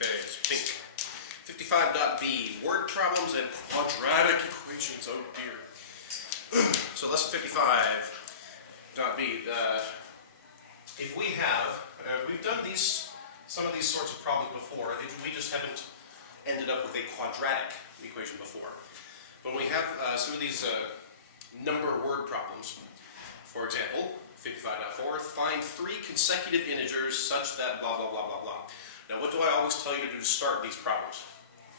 Okay, it's pink. 55.b, word problems and quadratic equations. Oh dear. So lesson 55.b. If we have, we've done some of these sorts of problems before. We just haven't ended up with a quadratic equation before. When we have some of these number word problems, for example, 55.4, find 3 consecutive integers such that blah, blah, blah, blah, blah. Now, what do I always tell you to do to start these problems?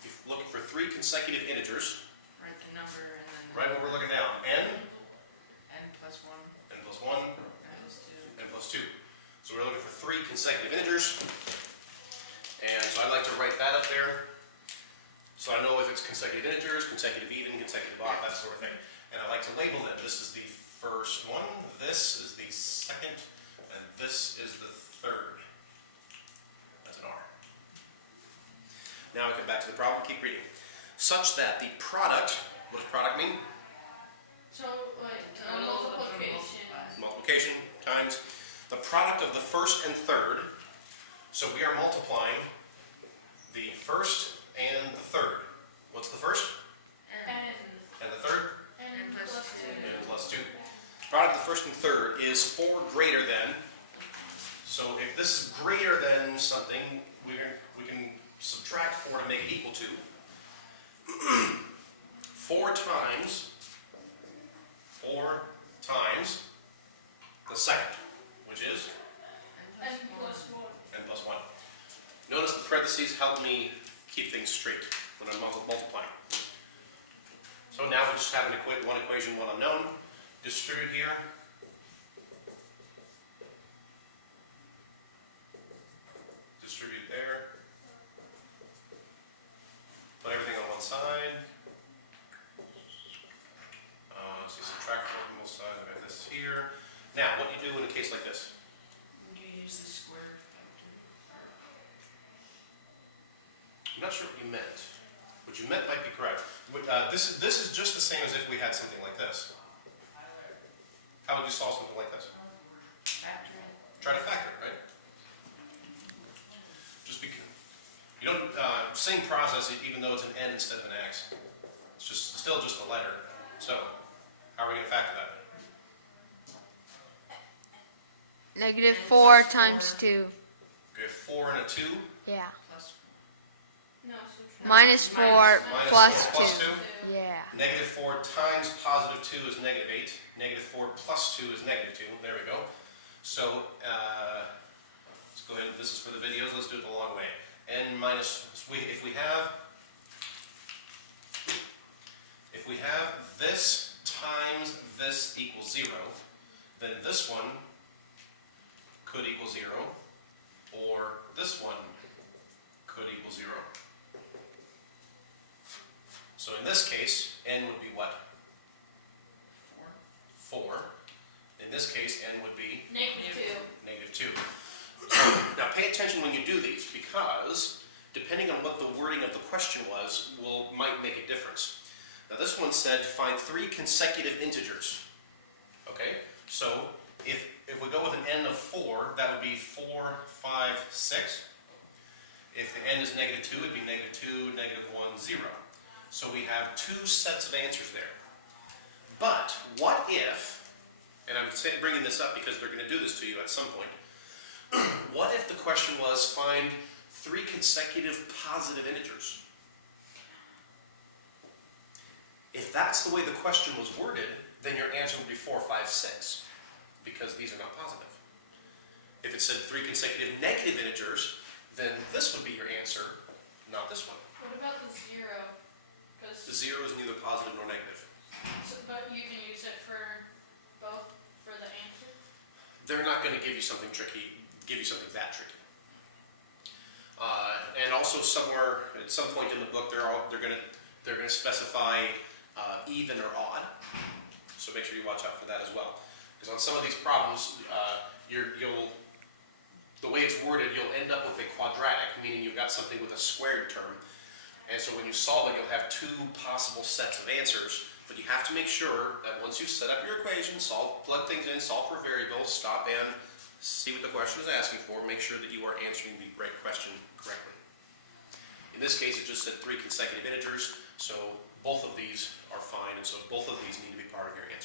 If you're looking for 3 consecutive integers, write the number and then... Right what we're looking down. N plus 1. N plus 1. N plus 2. So we're looking for 3 consecutive integers. And so I like to write that up there. So I know if it's consecutive integers, consecutive even, consecutive odd, that sort of thing. And I like to label them. This is the first one, this is the second, and this is the third. That's an R. Now we get back to the problem, keep reading. Such that the product, what does product mean? So, multiplication. Multiplication times the product of the first and third. So we are multiplying the first and the third. What's the first? N. And the third? N plus 2. N plus 2. Product of the first and third is 4 greater than. So if this is greater than something, we can subtract 4 to make it equal to. 4 times the second, which is N plus 1. N plus 1. Notice the parentheses help me keep things straight when I'm multiplying. So now we just have one equation, one unknown. Distribute here. Distribute there. Put everything on one side. Let's see, subtract 4 from both sides. I got this here. Now, what do you do in a case like this? Do you use the square factor? I'm not sure what you meant. What you meant might be correct. This is just the same as if we had something like this. How would you solve something like this? Factor it. Try to factor it, right? Just because you don't same process even though it's an N instead of an X. It's still just a letter. So how are we going to factor that? Negative 4 times 2. Okay, 4 and a 2. Yeah. Plus No, subtract. Minus 4 Minus plus 4 plus 2. 2. Yeah. Negative 4 times positive 2 is negative 8. Negative 4 plus 2 is negative 2. There we go. So let's go ahead. This is for the videos. Let's do it the long way. N minus, if we have this times this equals 0, then this one could equal 0, or this one could equal 0. So in this case, N would be what? 4. In this case, N would be? Negative 2. Negative 2. Now pay attention when you do these, because depending on what the wording of the question was, might make a difference. Now this one said find 3 consecutive integers. Okay? So if we go with an N of 4, that would be 4, 5, 6. If the N is negative 2, it would be negative 2, negative 1, 0. So we have 2 sets of answers there. But what if, and I'm bringing this up because they're going to do this to you at some point, what if the question was find 3 consecutive positive integers? If that's the way the question was worded, then your answer would be 4, 5, 6, because these are not positive. If it said 3 consecutive negative integers, then this would be your answer, not this one. What about the 0? The 0 is neither positive nor negative. But you can use it for both for the answer? They're not going to give you something tricky, give you something that tricky. And also somewhere, at some point in the book, they're going to specify even or odd. So make sure you watch out for that as well. Because on some of these problems, the way it's worded, you'll end up with a quadratic, meaning you've got something with a squared term. And so when you solve it, you'll have 2 possible sets of answers. But you have to make sure that once you've set up your equation, plug things in, solve for variables, stop and see what the question is asking for, make sure that you are answering the question correctly. In this case, it just said 3 consecutive integers, so both of these are fine, and so both of these need to be part of your answer.